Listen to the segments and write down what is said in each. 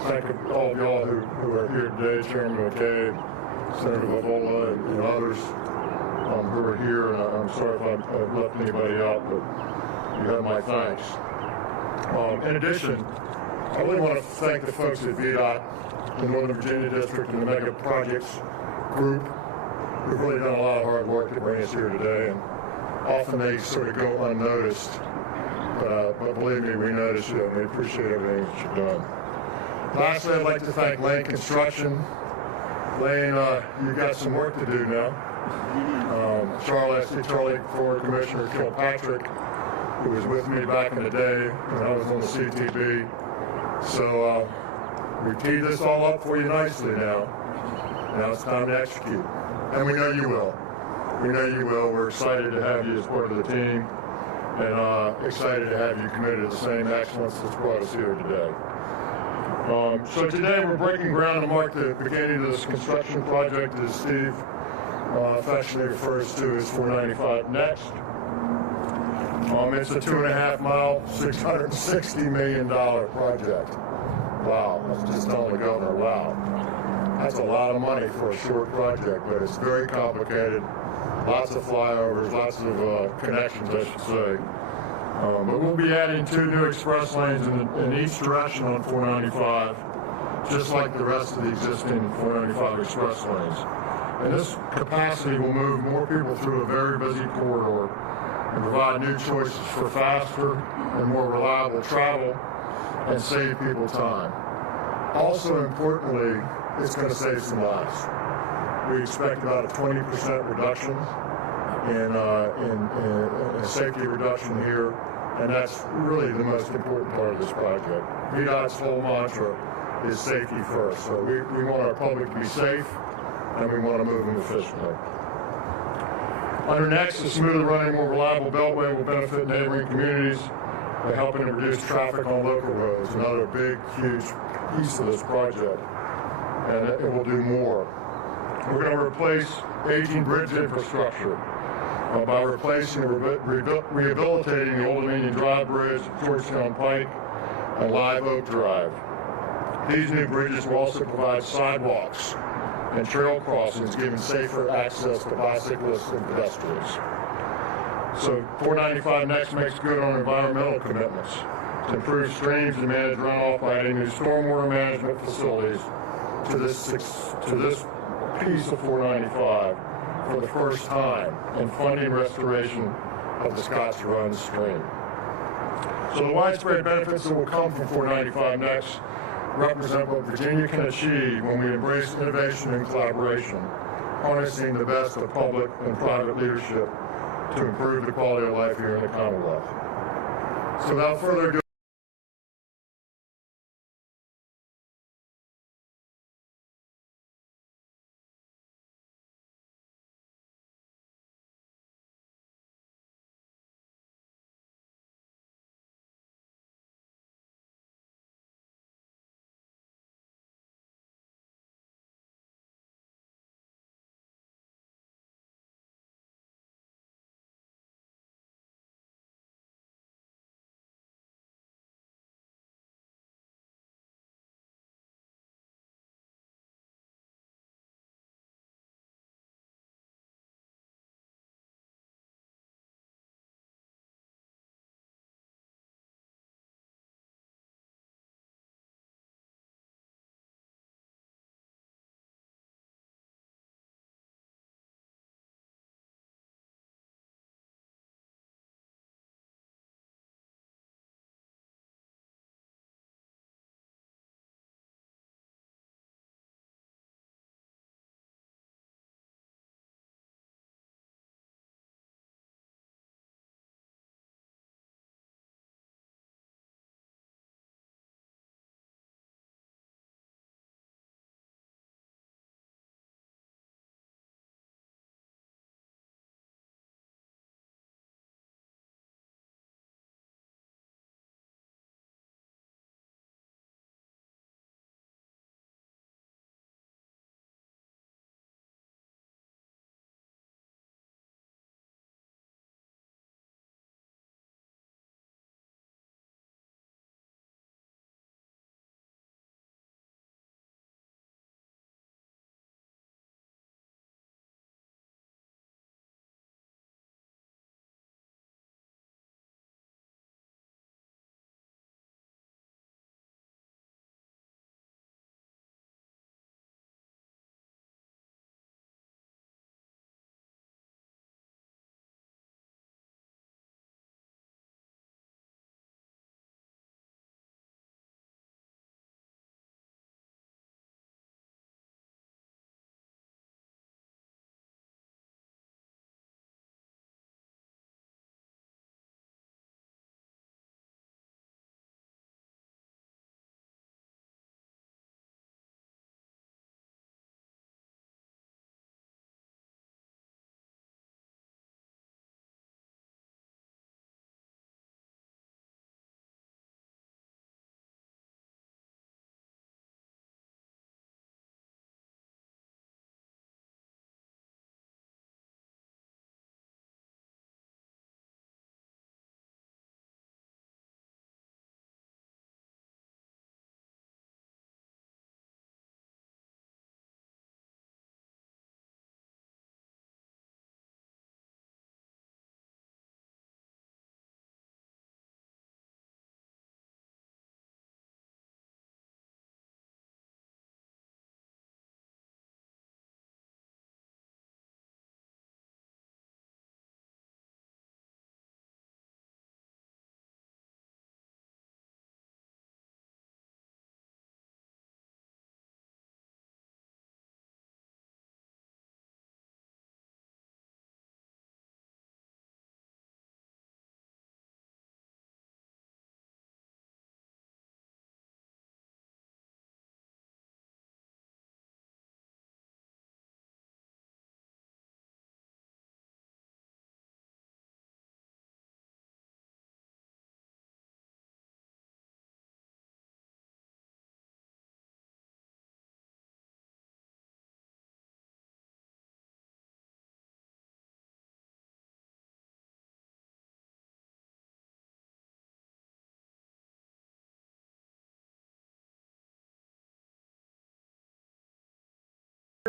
thank all of y'all who are here today, Chairman McCabe, Senator Lavola, and others who are here. And I'm sorry if I've left anybody out, but you have my thanks. In addition, I really want to thank the folks at VDOT, the Northern Virginia District, and the Mega Projects Group, who've really done a lot of hard work to bring us here today. And often they sort of go unnoticed, but believe me, we notice you, and we appreciate everything that you've done. Lastly, I'd like to thank Lane Construction. Lane, you've got some work to do now. Charlie Ford Commissioner Kilpatrick, who was with me back in the day when I was on the CTB. So we teed this all up for you nicely now. Now it's time to execute. And we know you will. We know you will. We're excited to have you as part of the team, and excited to have you committed to the same excellence that's brought us here today. So today we're breaking ground to mark the beginning of this construction project that Steve affectionately refers to as 495 Next. It's a 2.5-mile, $660 million project. Wow, I was just telling the governor, wow. That's a lot of money for a short project, but it's very complicated. Lots of flyovers, lots of connections, I should say. But we'll be adding 2 new express lanes in each direction on 495, just like the rest of the existing 495 express lanes. And this capacity will move more people through a very busy corridor and provide new choices for faster and more reliable travel and save people time. Also importantly, it's going to save some lives. We expect about a 20% reduction in safety reduction here, and that's really the most important part of this project. VDOT's whole mantra is safety first. So we want our public to be safe, and we want to move them efficiently. Under Next, a smoother running, more reliable beltway will benefit neighboring communities by helping to reduce traffic on local roads. Another big, huge piece of this project, and it will do more. We're going to replace aging bridge infrastructure by replacing and rehabilitating the Old Dominion Drive Bridge, Georgetown Pike, and Live Oak Drive. These new bridges will also provide sidewalks and trail crossings, giving safer access to bicyclists and pedestrians. So 495 Next makes good on environmental commitments to improve streams and manage runoff by adding new stormwater management facilities to this piece of 495 for the first time, and funding restoration of the Scotts Run stream. So the widespread benefits that will come from 495 Next represent what Virginia can achieve when we embrace innovation and collaboration, harnessing the best of public and private leadership to improve the quality of life here in the Commonwealth. So without further ado,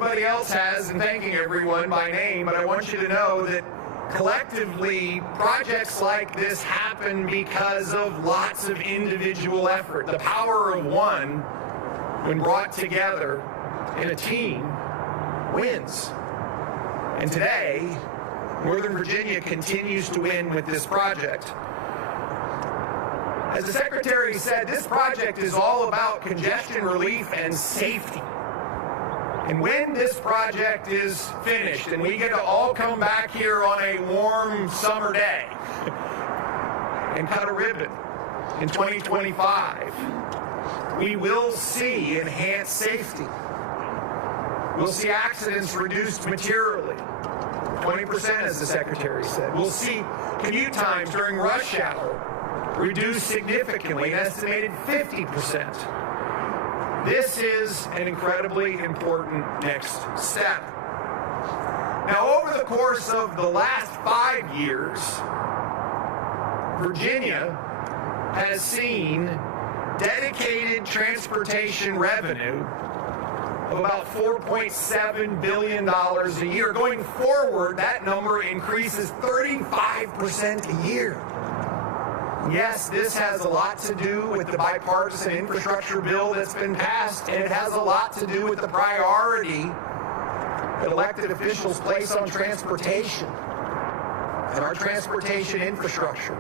everybody else has in thanking everyone by name, but I want you to know that collectively, projects like this happen because of lots of individual effort. The power of one, when brought together in a team, wins. And today, Northern Virginia continues to win with this project. As the Secretary said, this project is all about congestion relief and safety. And when this project is finished and we get to all come back here on a warm summer day and cut a ribbon in 2025, we will see enhanced safety. We'll see accidents reduced materially, 20% as the Secretary said. We'll see commute times during rush hour reduced significantly, an estimated 50%. This is an incredibly important next step. Now, over the course of the last 5 years, Virginia has seen dedicated transportation revenue of about $4.7 billion a year. Going forward, that number increases 35% a year. Yes, this has a lot to do with the bipartisan infrastructure bill that's been passed, and it has a lot to do with the priority that elected officials place on transportation and our transportation infrastructure.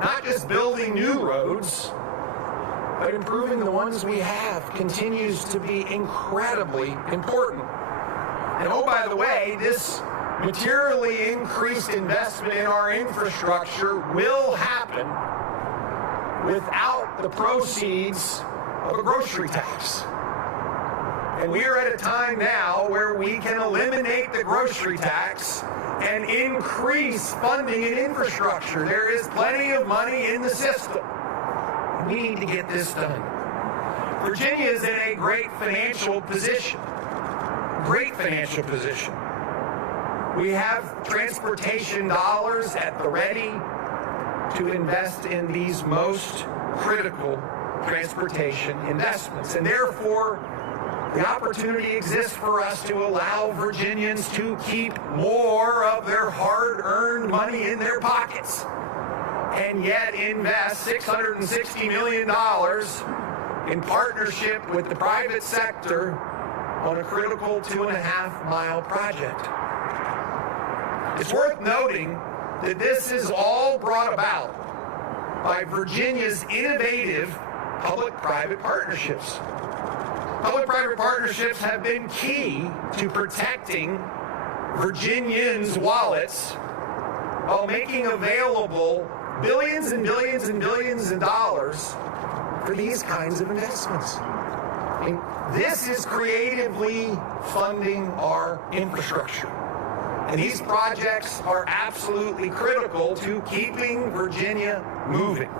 Not just building new roads, but improving the ones we have continues to be incredibly important. And oh, by the way, this materially increased investment in our infrastructure will happen without the proceeds of a grocery tax. And we are at a time now where we can eliminate the grocery tax and increase funding in infrastructure. There is plenty of money in the system. We need to get this done. Virginia is in a great financial position. Great financial position. We have transportation dollars at the ready to invest in these most critical transportation investments. And therefore, the opportunity exists for us to allow Virginians to keep more of their hard-earned money in their pockets and yet invest $660 million in partnership with the private sector on a critical 2.5-mile project. It's worth noting that this is all brought about by Virginia's innovative public-private partnerships. Public-private partnerships have been key to protecting Virginians' wallets while making available billions and billions and billions of dollars for these kinds of investments. And this is creatively funding our infrastructure. And these projects are absolutely critical to keeping Virginia moving.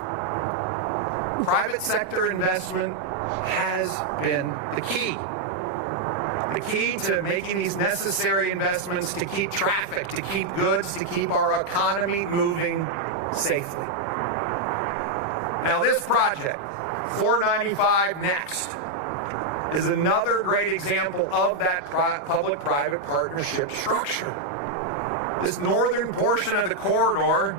Private sector investment has been the key. The key to making these necessary investments to keep traffic, to keep goods, to keep our economy moving safely. Now this project, 495 Next, is another great example of that public-private partnership structure. This northern portion of the corridor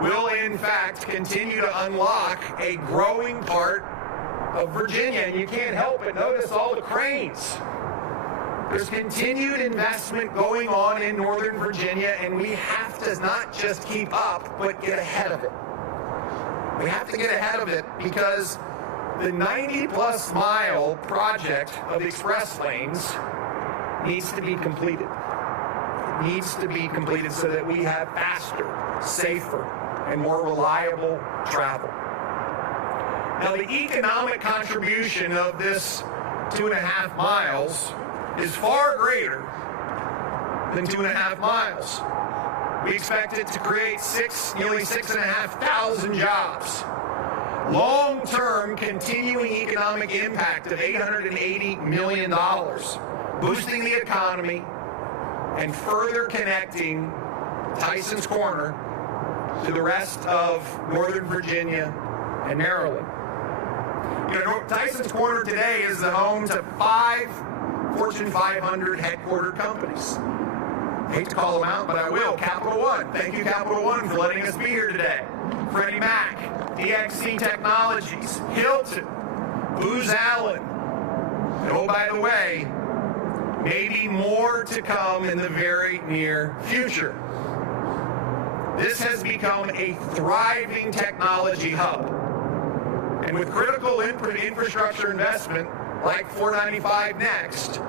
will in fact continue to unlock a growing part of Virginia, and you can't help but notice all the cranes. There's continued investment going on in Northern Virginia, and we have to not just keep up, but get ahead of it. We have to get ahead of it because the 90-plus mile project of express lanes needs to be completed. It needs to be completed so that we have faster, safer, and more reliable travel. Now, the economic contribution of this 2.5 miles is far greater than 2.5 miles. We expect it to create nearly 6,500 jobs. Long-term continuing economic impact of $880 million, boosting the economy and further connecting Tyson's Corner to the rest of Northern Virginia and Maryland. You know, Tyson's Corner today is the home to 5 Fortune 500 headquartered companies. Hate to call them out, but I will. Capital One. Thank you, Capital One, for letting us be here today. Freddie Mac, DXC Technologies, Hilton, Booz Allen. And oh, by the way, maybe more to come in the very near future. This has become a thriving technology hub. And with critical infrastructure investment like 495 Next,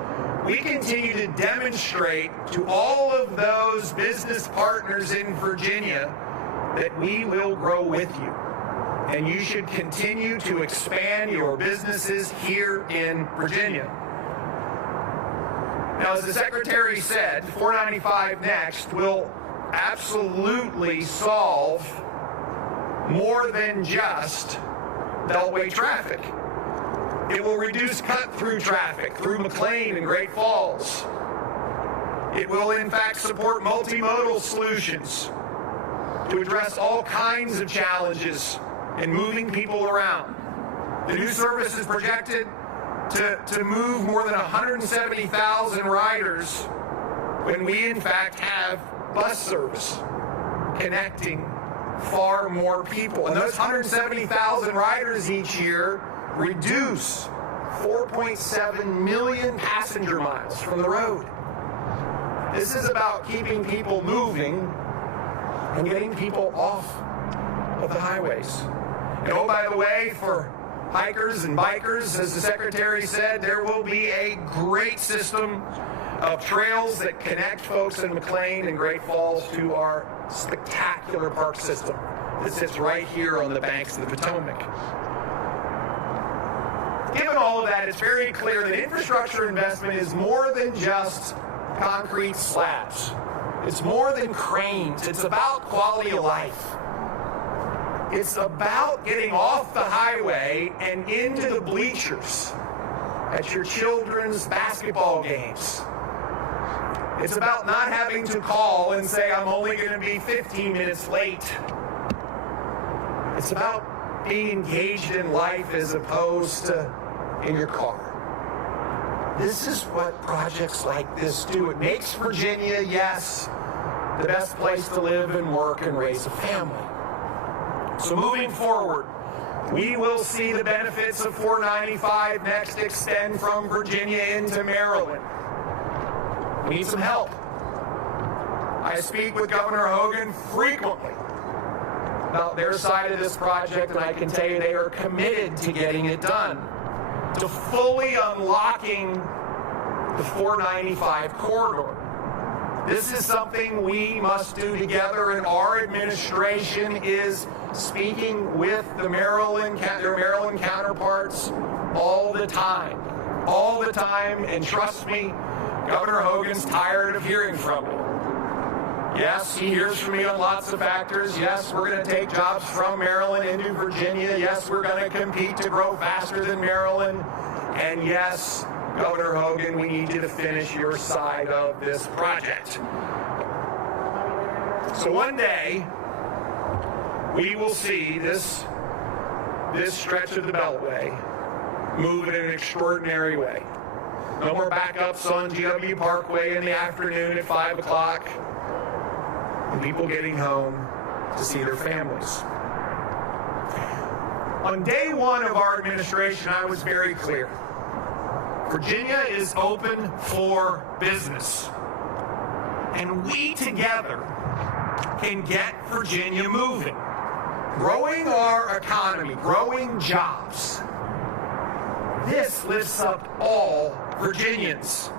we continue to demonstrate to all of those business partners in Virginia that we will grow with you. And you should continue to expand your businesses here in Virginia. Now, as the Secretary said, 495 Next will absolutely solve more than just Beltway traffic. It will reduce cut-through traffic through McLean and Great Falls. It will, in fact, support multimodal solutions to address all kinds of challenges in moving people around. The new service is projected to move more than 170,000 riders when we, in fact, have bus service connecting far more people. And those 170,000 riders each year reduce 4.7 million passenger miles from the road. This is about keeping people moving and getting people off of the highways. And oh, by the way, for hikers and bikers, as the Secretary said, there will be a great system of trails that connect folks in McLean and Great Falls to our spectacular park system that sits right here on the banks of the Potomac. Given all of that, it's very clear that infrastructure investment is more than just concrete slabs. It's more than cranes. It's about quality of life. It's about getting off the highway and into the bleachers at your children's basketball games. It's about not having to call and say, I'm only going to be 15 minutes late. It's about being engaged in life as opposed to in your car. This is what projects like this do. It makes Virginia, yes, the best place to live and work and raise a family. So moving forward, we will see the benefits of 495 Next extend from Virginia into Maryland. We need some help. I speak with Governor Hogan frequently about their side of this project, and I can tell you they are committed to getting it done, to fully unlocking the 495 corridor. This is something we must do together, and our administration is speaking with their Maryland counterparts all the time, and trust me, Governor Hogan's tired of hearing from me. Yes, he hears from me on lots of factors. Yes, we're going to take jobs from Maryland into Virginia. Yes, we're going to compete to grow faster than Maryland. And yes, Governor Hogan, we need you to finish your side of this project. So one day, we will see this stretch of the Beltway move in an extraordinary way. No more backups on GW Parkway in the afternoon at 5 o'clock. And people getting home to see their families. On day one of our administration, I was very clear. Virginia is open for business. And we together can get Virginia moving. Growing our economy, growing jobs. This lifts up all Virginians.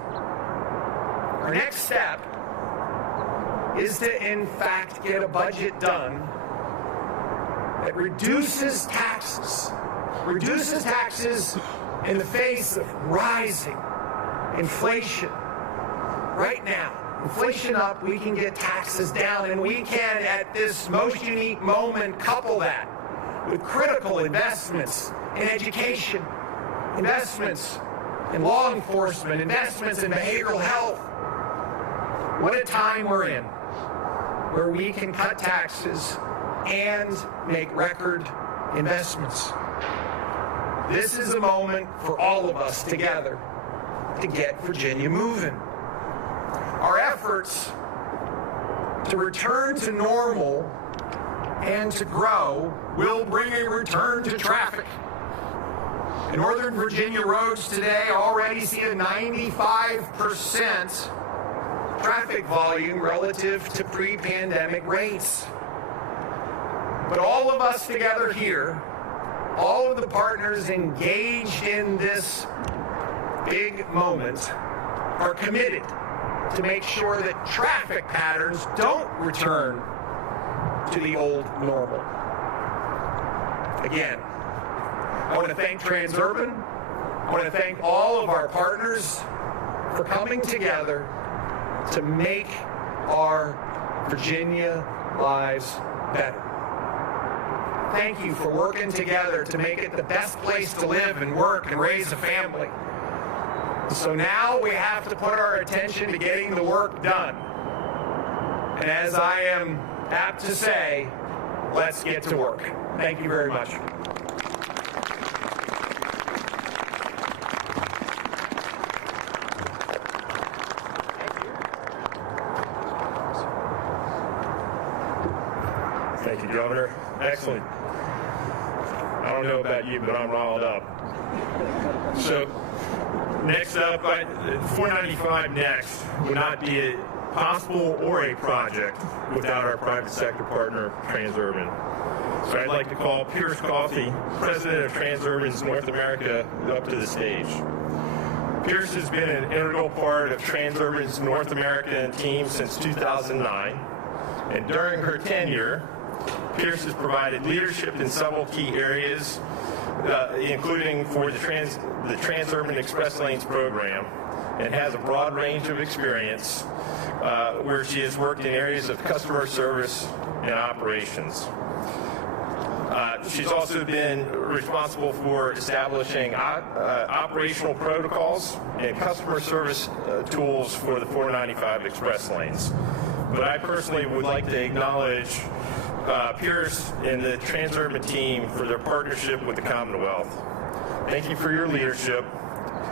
Our next step is to, in fact, get a budget done that reduces taxes in the face of rising inflation. Right now, inflation up, we can get taxes down, and we can, at this most unique moment, couple that with critical investments in education, investments in law enforcement, investments in behavioral health. What a time we're in, where we can cut taxes and make record investments. This is a moment for all of us together to get Virginia moving. Our efforts to return to normal and to grow will bring a return to traffic. Northern Virginia roads today already see a 95% traffic volume relative to pre-pandemic rates. But all of us together here, all of the partners engaged in this big moment, are committed to make sure that traffic patterns don't return to the old normal. Again, I want to thank Transurban. I want to thank all of our partners for coming together to make our Virginia lives better. Thank you for working together to make it the best place to live and work and raise a family. So now we have to put our attention to getting the work done. And as I am apt to say, let's get to work. Thank you very much. Thank you, Governor. Excellent. I don't know about you, but I'm riled up. So, next up, 495 Next would not be possible or a project without our private sector partner, Transurban. So I'd like to call Pierce Coffey, President of Transurban's North America, up to the stage. Pierce has been an integral part of Transurban's North American team since 2009, and during her tenure, Pierce has provided leadership in several key areas, including for the Transurban Express Lanes program, and has a broad range of experience where she has worked in areas of customer service and operations. She's also been responsible for establishing operational protocols and customer service tools for the 495 Express Lanes. But I personally would like to acknowledge Pierce and the Transurban team for their partnership with the Commonwealth. Thank you for your leadership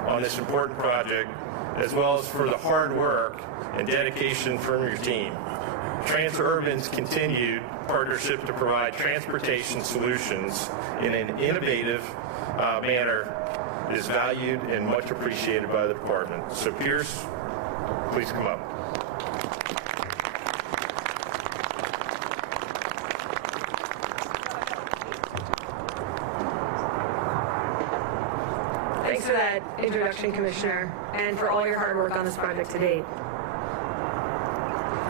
on this important project, as well as for the hard work and dedication from your team. Transurban's continued partnership to provide transportation solutions in an innovative manner is valued and much appreciated by the department. So Pierce, please come up. Thanks for that introduction, Commissioner, and for all your hard work on this project to date.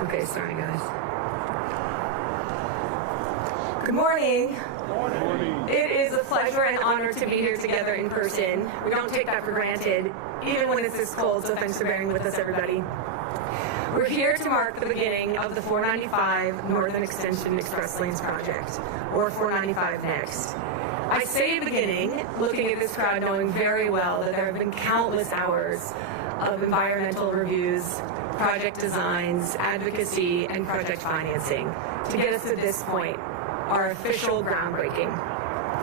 Okay, sorry, guys. Good morning. Good morning. It is a pleasure and honor to be here together in person. We don't take that for granted, even when it's this cold, so thanks for bearing with us, everybody. We're here to mark the beginning of the 495 Northern Extension Express Lanes project, or 495 Next. I say beginning, looking at this crowd, knowing very well that there have been countless hours of environmental reviews, project designs, advocacy, and project financing to get us to this point, our official groundbreaking.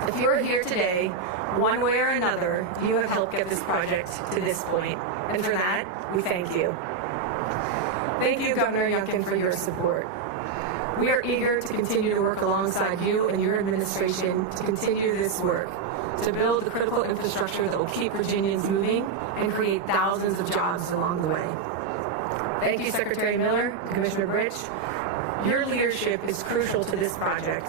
If you are here today, one way or another, you have helped get this project to this point, and for that, we thank you. Thank you, Governor Youngkin, for your support. We are eager to continue to work alongside you and your administration to continue this work, to build the critical infrastructure that will keep Virginians moving and create thousands of jobs along the way. Thank you, Secretary Miller and Commissioner Britch. Your leadership is crucial to this project.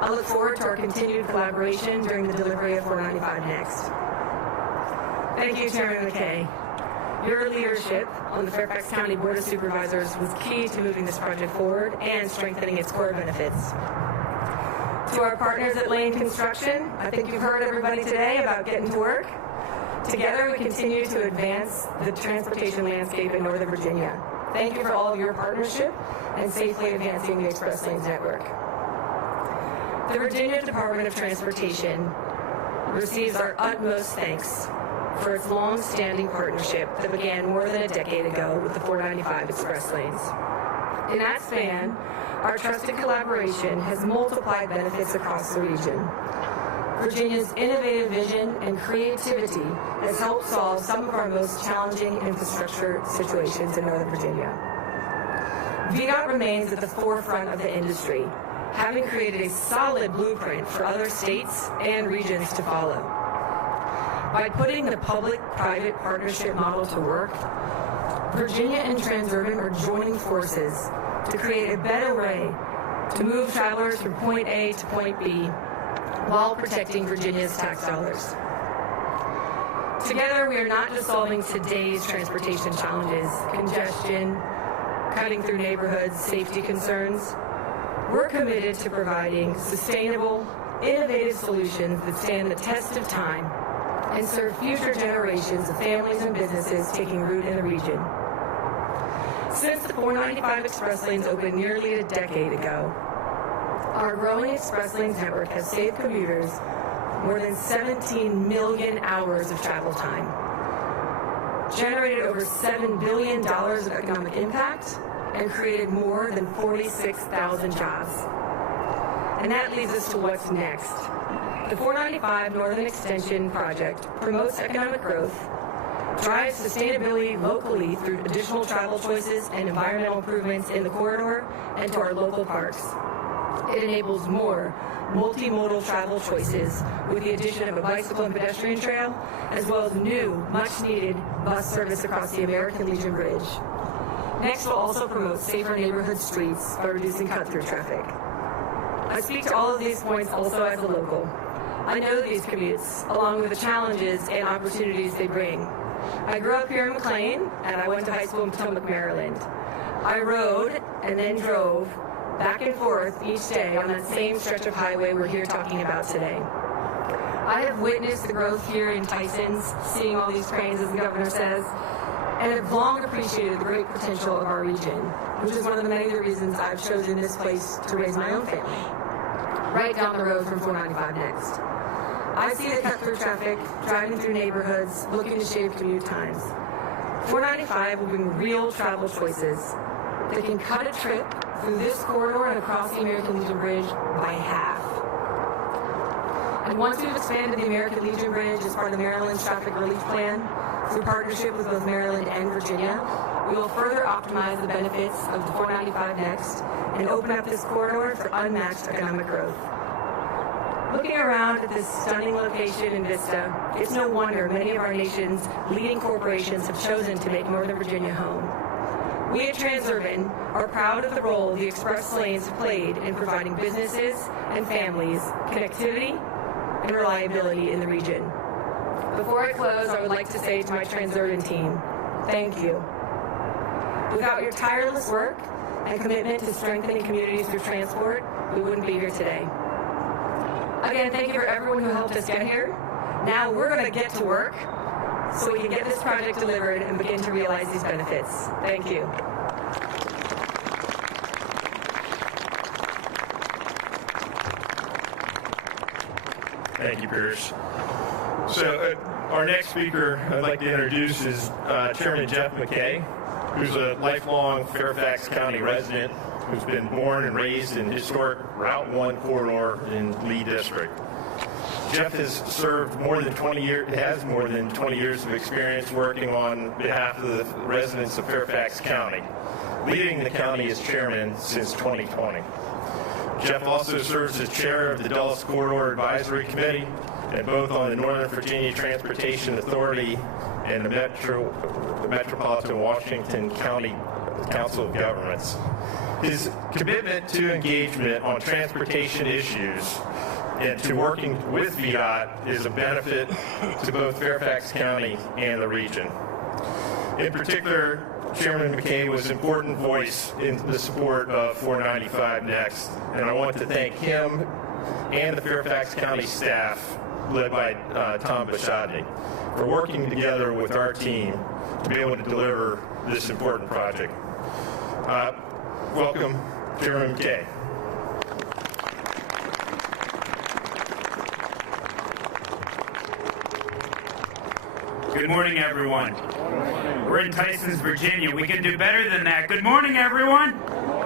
I look forward to our continued collaboration during the delivery of 495 Next. Thank you, Chairman McKay. Your leadership on the Fairfax County Board of Supervisors was key to moving this project forward and strengthening its core benefits. To our partners at Lane Construction, I think you've heard everybody today about getting to work. Together, we continue to advance the transportation landscape in Northern Virginia. Thank you for all of your partnership and safely advancing the Express Lanes network. The Virginia Department of Transportation receives our utmost thanks for its long-standing partnership that began more than a decade ago with the 495 Express Lanes. In that span, our trusted collaboration has multiplied benefits across the region. Virginia's innovative vision and creativity has helped solve some of our most challenging infrastructure situations in Northern Virginia. VDOT remains at the forefront of the industry, having created a solid blueprint for other states and regions to follow. By putting the public-private partnership model to work, Virginia and Transurban are joining forces to create a better way to move travelers from point A to point B while protecting Virginia's tax dollars. Together, we are not just solving today's transportation challenges, congestion, cutting through neighborhoods, safety concerns. We're committed to providing sustainable, innovative solutions that stand the test of time and serve future generations of families and businesses taking root in the region. Since the 495 express lanes opened nearly a decade ago, our growing express lanes network has saved commuters more than 17 million hours of travel time, generated over $7 billion of economic impact, and created more than 46,000 jobs. And that leads us to what's next. The 495 Northern Extension project promotes economic growth, drives sustainability locally through additional travel choices and environmental improvements in the corridor and to our local parks. It enables more multimodal travel choices with the addition of a bicycle and pedestrian trail, as well as new, much-needed bus service across the American Legion Bridge. Next, we'll also promote safer neighborhood streets by reducing cut-through traffic. I speak to all of these points also as a local. I know these commutes, along with the challenges and opportunities they bring. I grew up here in McLean, and I went to high school in Potomac, Maryland. I rode and then drove back and forth each day on that same stretch of highway we're here talking about today. I have witnessed the growth here in Tyson's, seeing all these cranes, as the governor says, and have long appreciated the great potential of our region, which is one of the many reasons I've chosen this place to raise my own family, right down the road from 495 next. I see the cut-through traffic, driving through neighborhoods, looking to shave commute times. 495 will bring real travel choices that can cut a trip through this corridor and across the American Legion Bridge by half. And once we've expanded the American Legion Bridge as part of Maryland's traffic relief plan, through partnership with both Maryland and Virginia, we will further optimize the benefits of the 495 next and open up this corridor for unmatched economic growth. Looking around at this stunning location and vista, it's no wonder many of our nation's leading corporations have chosen to make Northern Virginia home. We at Transurban are proud of the role the express lanes have played in providing businesses and families connectivity and reliability in the region. Before I close, I would like to say to my Transurban team, thank you. Without your tireless work and commitment to strengthening communities through transport, we wouldn't be here today. Again, thank you for everyone who helped us get here. Now we're going to get to work so we can get this project delivered and begin to realize these benefits. Thank you. Thank you, Pierce. So our next speaker I'd like to introduce is Chairman Jeff McKay, who's a lifelong Fairfax County resident who's been born and raised in historic Route 1 corridor in Lee District. Jeff has served more than 20 years of experience working on behalf of the residents of Fairfax County, leading the county as chairman since 2020. Jeff also serves as chair of the Dulles Corridor Advisory Committee and both on the Northern Virginia Transportation Authority and the Metropolitan Washington County Council of Governments. His commitment to engagement on transportation issues and to working with VDOT is a benefit to both Fairfax County and the region. In particular, Chairman McKay was an important voice in the support of 495 Next, and I want to thank him and the Fairfax County staff, led by Tom Bashadny, for working together with our team to be able to deliver this important project. Welcome, Chairman McKay. Good morning, everyone. We're in Tysons, Virginia. We can do better than that. Good morning, everyone.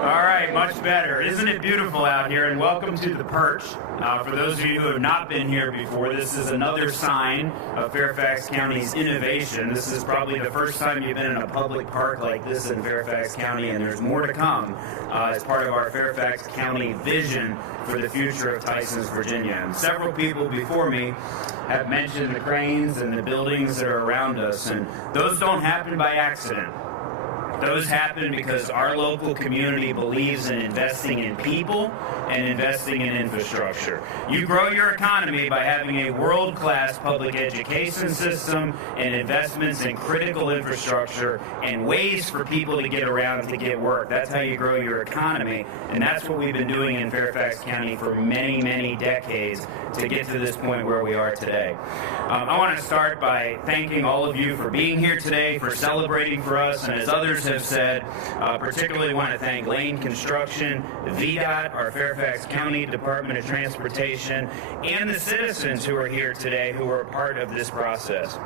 All right, much better. Isn't it beautiful out here? And welcome to the Perch. For those of you who have not been here before, this is another sign of Fairfax County's innovation. This is probably the first time you've been in a public park like this in Fairfax County, and there's more to come as part of our Fairfax County vision for the future of Tysons, Virginia. And several people before me have mentioned the cranes and the buildings that are around us, and those don't happen by accident. Those happen because our local community believes in investing in people and investing in infrastructure. You grow your economy by having a world-class public education system and investments in critical infrastructure and ways for people to get around to get work. That's how you grow your economy, and that's what we've been doing in Fairfax County for many, many decades to get to this point where we are today. I want to start by thanking all of you for being here today, for celebrating for us, and as others have said, particularly want to thank Lane Construction, VDOT, our Fairfax County Department of Transportation, and the citizens who are here today who are a part of this process.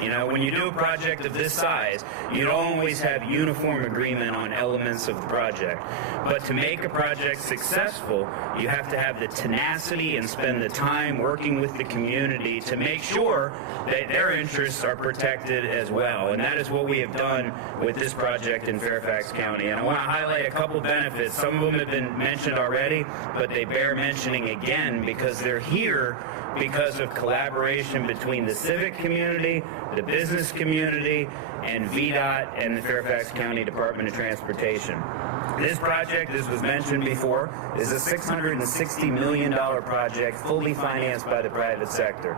You know, when you do a project of this size, you don't always have uniform agreement on elements of the project. But to make a project successful, you have to have the tenacity and spend the time working with the community to make sure that their interests are protected as well. And that is what we have done with this project in Fairfax County. And I want to highlight a couple benefits. Some of them have been mentioned already, but they bear mentioning again because they're here because of collaboration between the civic community, the business community, and VDOT and the Fairfax County Department of Transportation. This project, as was mentioned before, is a $660 million project fully financed by the private sector.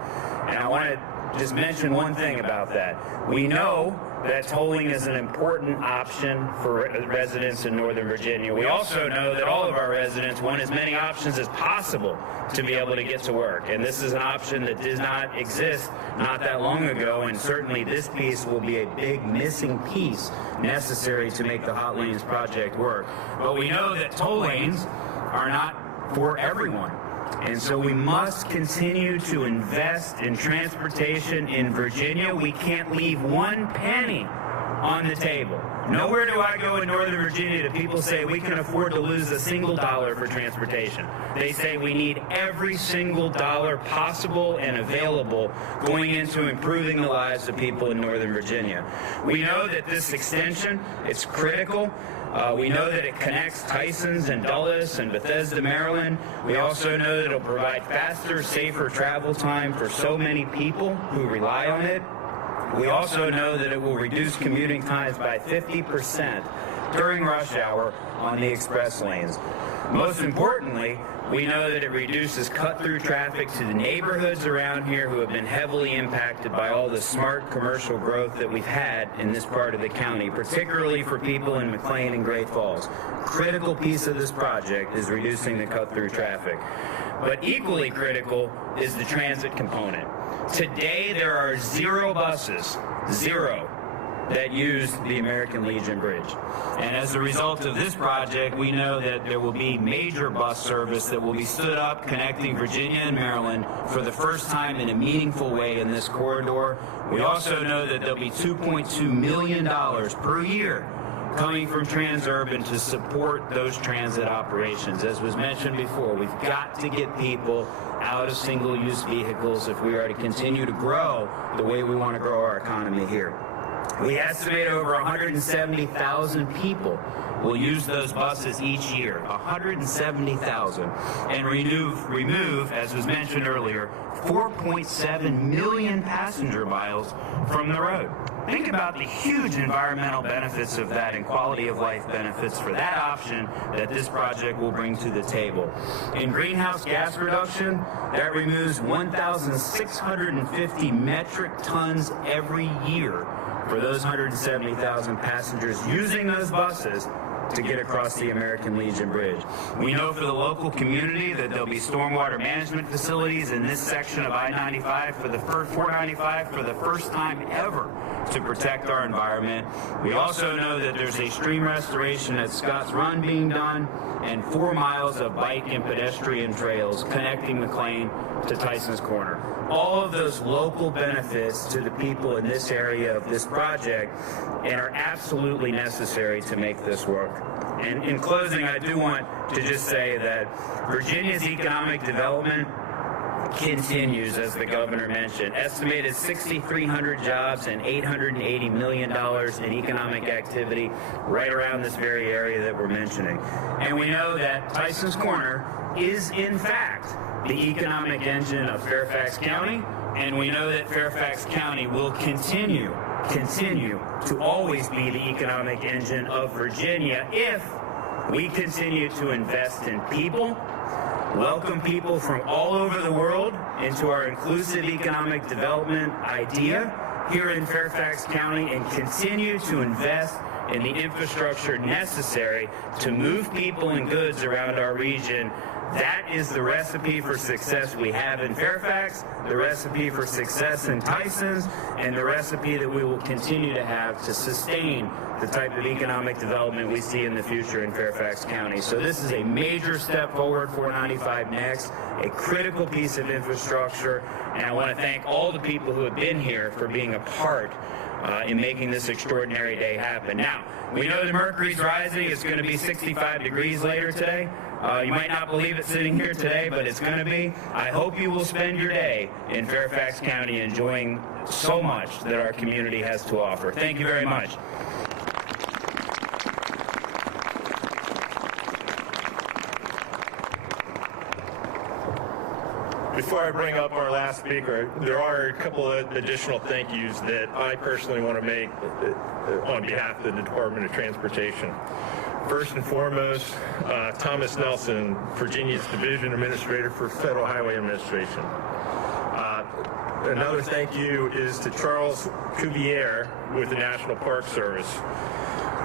And I want to just mention one thing about that. We know that tolling is an important option for residents in Northern Virginia. We also know that all of our residents want as many options as possible to be able to get to work. And this is an option that did not exist not that long ago, and certainly this piece will be a big missing piece necessary to make the Hot Lanes project work. But we know that toll lanes are not for everyone. And so we must continue to invest in transportation in Virginia. We can't leave one penny on the table. Nowhere do I go in Northern Virginia do people say we can afford to lose a single dollar for transportation. They say we need every single dollar possible and available going into improving the lives of people in Northern Virginia. We know that this extension is critical. We know that it connects Tysons and Dulles and Bethesda, Maryland. We also know that it'll provide faster, safer travel time for so many people who rely on it. We also know that it will reduce commuting times by 50% during rush hour on the express lanes. Most importantly, we know that it reduces cut-through traffic to the neighborhoods around here who have been heavily impacted by all the smart commercial growth that we've had in this part of the county, particularly for people in McLean and Great Falls. Critical piece of this project is reducing the cut-through traffic. But equally critical is the transit component. Today there are 0 buses, 0, that use the American Legion Bridge. And as a result of this project, we know that there will be major bus service that will be stood up connecting Virginia and Maryland for the first time in a meaningful way in this corridor. We also know that there'll be $2.2 million per year coming from Transurban to support those transit operations. As was mentioned before, we've got to get people out of single-use vehicles if we are to continue to grow the way we want to grow our economy here. We estimate over 170,000 people will use those buses each year, 170,000, and remove, as was mentioned earlier, 4.7 million passenger miles from the road. Think about the huge environmental benefits of that and quality of life benefits for that option that this project will bring to the table. In greenhouse gas reduction, that removes 1,650 metric tons every year for those 170,000 passengers using those buses to get across the American Legion Bridge. We know for the local community that there'll be stormwater management facilities in this section of I-95 for the first time ever to protect our environment. We also know that there's a stream restoration at Scotts Run being done and 4 miles of bike and pedestrian trails connecting McLean to Tysons Corner. all of those local benefits to the people in this area of this project and are absolutely necessary to make this work. And in closing, I do want to just say that Virginia's economic development continues, as the governor mentioned. Estimated 6,300 jobs and $880 million in economic activity right around this very area that we're mentioning. And we know that Tyson's Corner is, in fact, the economic engine of Fairfax County, and we know that Fairfax County will continue to always be the economic engine of Virginia if we continue to invest in people, welcome people from all over the world into our inclusive economic development idea here in Fairfax County, and continue to invest in the infrastructure necessary to move people and goods around our region. That is the recipe for success we have in Fairfax, the recipe for success in Tysons, and the recipe that we will continue to have to sustain the type of economic development we see in the future in Fairfax County. So this is a major step forward for 495 Next, a critical piece of infrastructure, and I want to thank all the people who have been here for being a part in making this extraordinary day happen. Now, we know the mercury's rising. It's going to be 65 degrees later today. You might not believe it sitting here today, but it's going to be. I hope you will spend your day in Fairfax County enjoying so much that our community has to offer. Thank you very much. Before I bring up our last speaker, there are a couple of additional thank yous that I personally want to make on behalf of the Department of Transportation. First and foremost, Thomas Nelson, Virginia's Division Administrator for Federal Highway Administration. Another thank you is to Charles Cuvier with the National Park Service,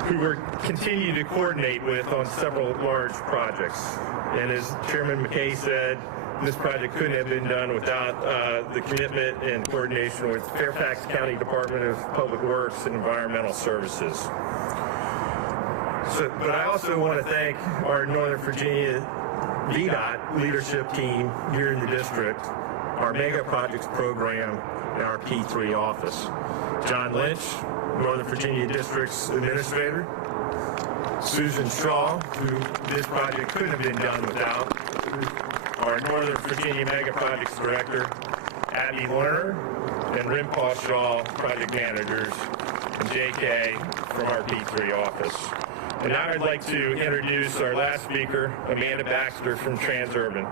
who we're continue to coordinate with on several large projects. And as Chairman McKay said, this project couldn't have been done without the commitment and coordination with Fairfax County Department of Public Works and Environmental Services. But I also want to thank our Northern Virginia VDOT leadership team here in the district, our Mega Projects Program, and our P3 office. John Lynch, Northern Virginia District's Administrator. Susan Shaw, who this project couldn't have been done without. Our Northern Virginia Mega Projects Director, Abby Lerner, and Rimpaw Shaw, Project Managers, and JK from our P3 office. And now I'd like to introduce our last speaker, Amanda Baxter from Transurban.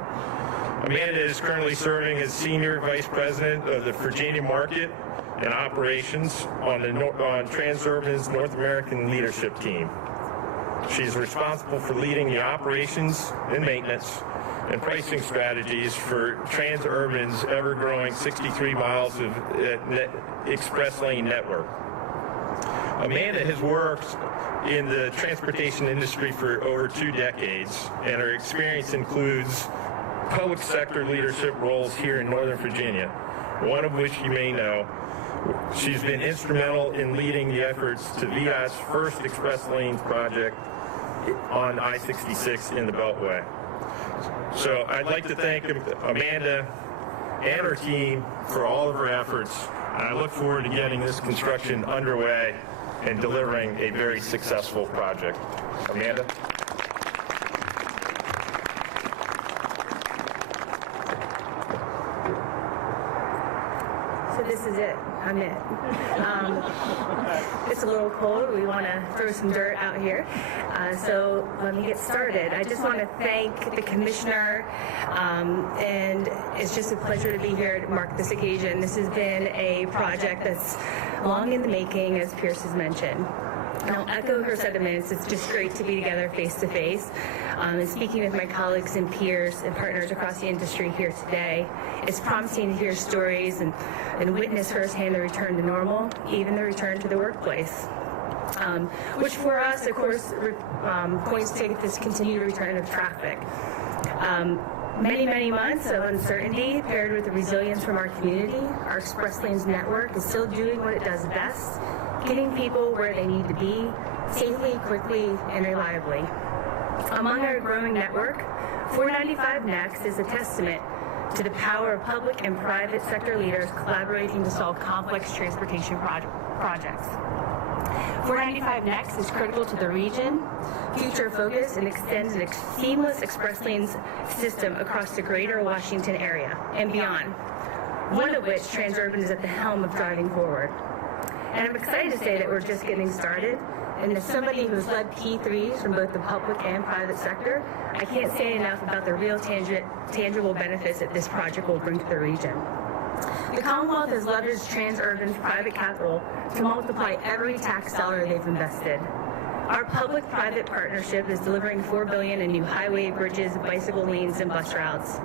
Amanda is currently serving as Senior Vice President of the Virginia Market and Operations on Transurban's North American Leadership Team. She's responsible for leading the operations and maintenance and pricing strategies for Transurban's ever-growing 63 miles of express lane network. Amanda has worked in the transportation industry for over 2 decades, and her experience includes public sector leadership roles here in Northern Virginia, one of which you may know. She's been instrumental in leading the efforts to VDOT's first express lanes project on I-66 in the Beltway. So I'd like to thank Amanda and her team for all of her efforts, and I look forward to getting this construction underway and delivering a very successful project. Amanda? So this is it. I'm it. It's a little cold. We want to throw some dirt out here. So let me get started. I just want to thank the commissioner, and it's just a pleasure to be here to mark this occasion. This has been a project that's long in the making, as Pierce has mentioned. And I'll echo her sentiments. It's just great to be together face to face. And speaking with my colleagues and peers and partners across the industry here today, it's promising to hear stories and witness firsthand the return to normal, even the return to the workplace. Which for us, of course, points to this continued return of traffic. Many months of uncertainty paired with the resilience from our community, our Express Lanes network is still doing what it does best, getting people where they need to be, safely, quickly, and reliably. Among our growing network, 495 Next is a testament to the power of public and private sector leaders collaborating to solve complex transportation projects. 495 Next is critical to the region, future focused, and extends a seamless express lanes system across the greater Washington area and beyond, one of which Transurban is at the helm of driving forward. And I'm excited to say that we're just getting started, and as somebody who's led P3s from both the public and private sector, I can't say enough about the real tangible benefits that this project will bring to the region. The Commonwealth has leveraged Transurban's private capital to multiply every tax dollar they've invested. Our public-private partnership is delivering $4 billion in new highway, bridges, bicycle lanes, and bus routes.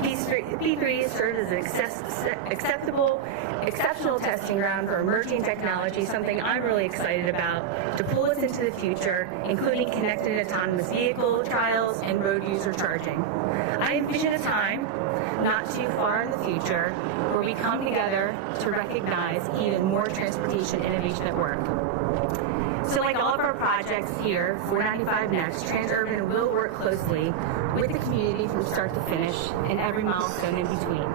P3 serves as an exceptional testing ground for emerging technology, something I'm really excited about, to pull us into the future, including connected autonomous vehicle trials and road user charging. I envision a time, not too far in the future, where we come together to recognize even more transportation innovation at work. So like all of our projects here, 495 Next, Transurban will work closely with the community from start to finish and every milestone in between.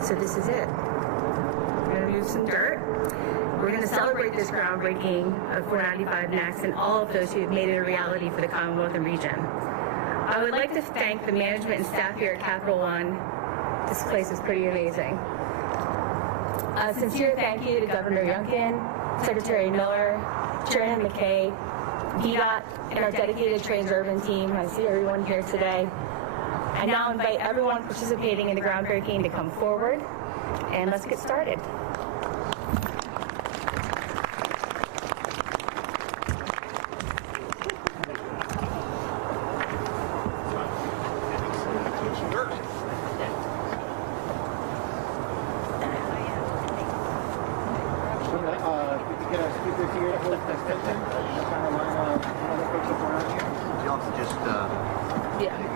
So this is it. We're going to move some dirt. We're going to celebrate this groundbreaking of 495 Next and all of those who have made it a reality for the Commonwealth and region. I would like to thank the management and staff here at Capital One. This place is pretty amazing. A sincere thank you to Governor Youngkin, Secretary Miller, Chairman McKay, VDOT, and our dedicated Transurban team. I see everyone here today. I now invite everyone participating in the groundbreaking to come forward, and let's get started.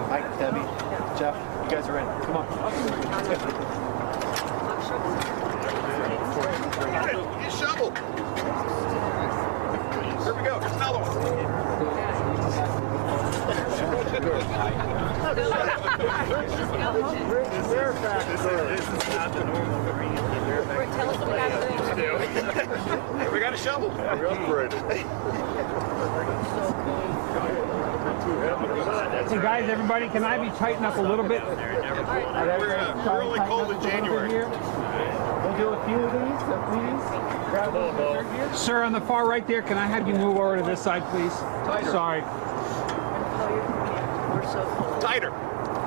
Mike, Debbie, Jeff, you guys are in. Come on. You shovel. Here we go. Here's another one. Tell us about it. We got a shovel. We upgraded. Hey guys, everybody, can I be tightened up a little bit? We're really cold in January. We'll do a few of these, please. Grab one here. Sir, on the far right there, can I have you move over to this side, please? Tighter. Sorry. Tighter.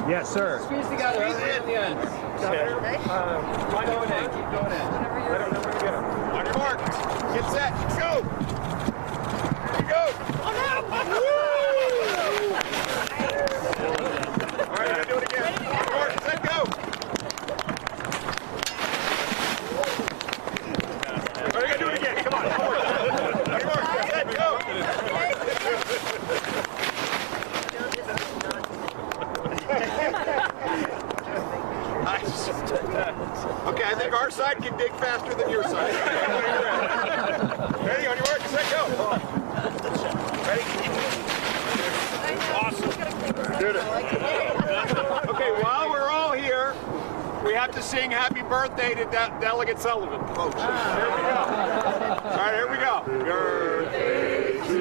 Yes, sir. Squeeze together. Squeeze in. The end. Keep going in. Keep going in. On your mark. Get set. Go. Here we go. All right, we're going to do it again. Mark, set, go. All right, we're going to do it again. Come on. On your mark. Set, go. Nice. Okay, I think our side can dig faster than your side. Ready? On your mark, set, go. Ready? Awesome. Did it. Okay, while we're all here, we have to sing happy birthday to Delegate Sullivan, folks. Here we go. All right, here we go. Birthday to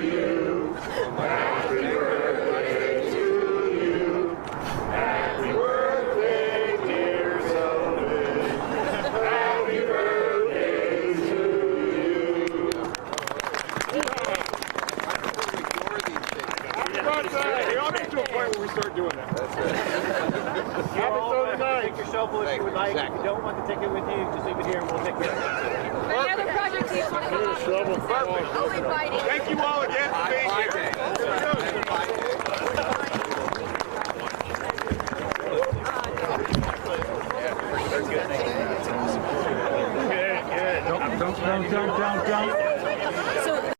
you. Happy birthday to you. Happy birthday, dear Sullivan. Happy birthday to you. We all get to a point where we start doing that. That's right. Take your shovel if you would like. If you don't want to take it with you, just leave it here and we'll take care of it. Any other projects you want to come up? Perfect. Only fighting. Thank you all again for being here. Don't. So